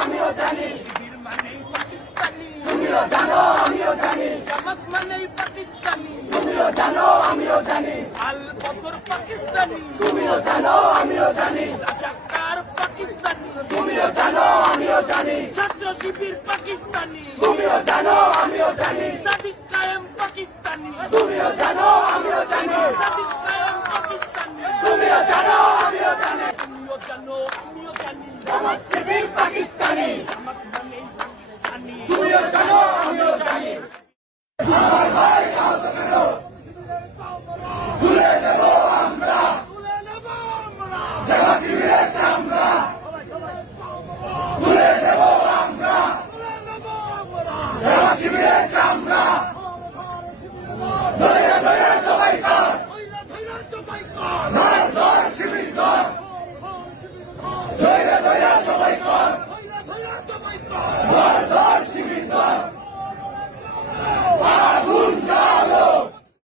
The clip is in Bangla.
আমিও জানি শিবির মানেই পাকিস্তানি, তুমিও জানো আমিও জানি জামাত মানেই পাকিস্তানি, তুমিও জানো আমিও জানি আল বদর পাকিস্তানি, তুমিও জানো আমিও জানি রাজাকার পাকিস্তানি, তুমিও জানো আমিও জানি ছাত্র শিবির পাকিস্তানি, তুমিও জানো আমিও জানি সাদিক কায়েম পাকিস্তানি, তুমিও জানো আমিও জানি সাদিক কায়েম পাকিস্তানি, তুমিও জানো আমিও জানি তুমিও জানো আমিও জানি জামাত শিবির পাকিস্তানি জামাত মানেই পাকিস্তানি, তুমিও জানো আমিও জানি আমার ভাই আহত কেন তুলে দেব আমরা তুলে নেব আমরা, জামাত শিবিরের চামড়া তুলে দেব আমরা তুলে নেব আমরা, জামাত শিবিরের চামড়া ধরে ধরে সবাই কর ধৈর্য ধৈর্য জবাই কর, ধর ধর শিবির কর ধরে ধরে সবাই কর ধৈর্য ধৈর্য জবাই কর,